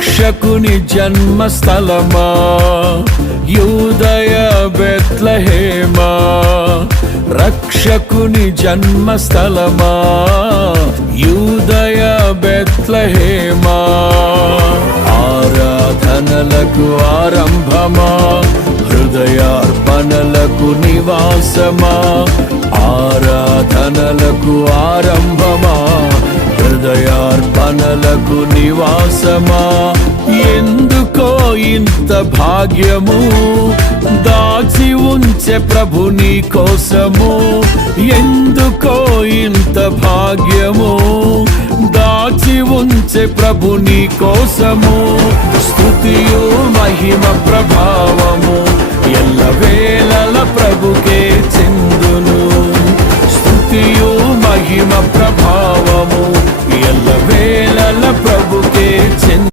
రక్షకుని జన్మస్థలమా యూదయ బెత్లెహేమా, రక్షకుని జన్మస్థలమా యూదయ బెత్లెహేమా. ఆరాధనలకు ఆరంభమా, హృదయార్పణలకు నివాసమా, ఆరాధనలకు ఆరంభమా, హృదయార్పణలకు నివాసమా. ఎందుకో ఇంత భాగ్యము దాచి ఉంచే ప్రభు నీ కోసము, ఎందుకో ఇంత భాగ్యము దాచి ఉంచే ప్రభు నీ కోసము. స్తుతియు మహిమ ప్రభావము ఎల్లవేళల ప్రభుకే చెందును, స్తుతియు మహిమ ప్రభావము ఎల్లవేళల ప్రభుకే చెందును.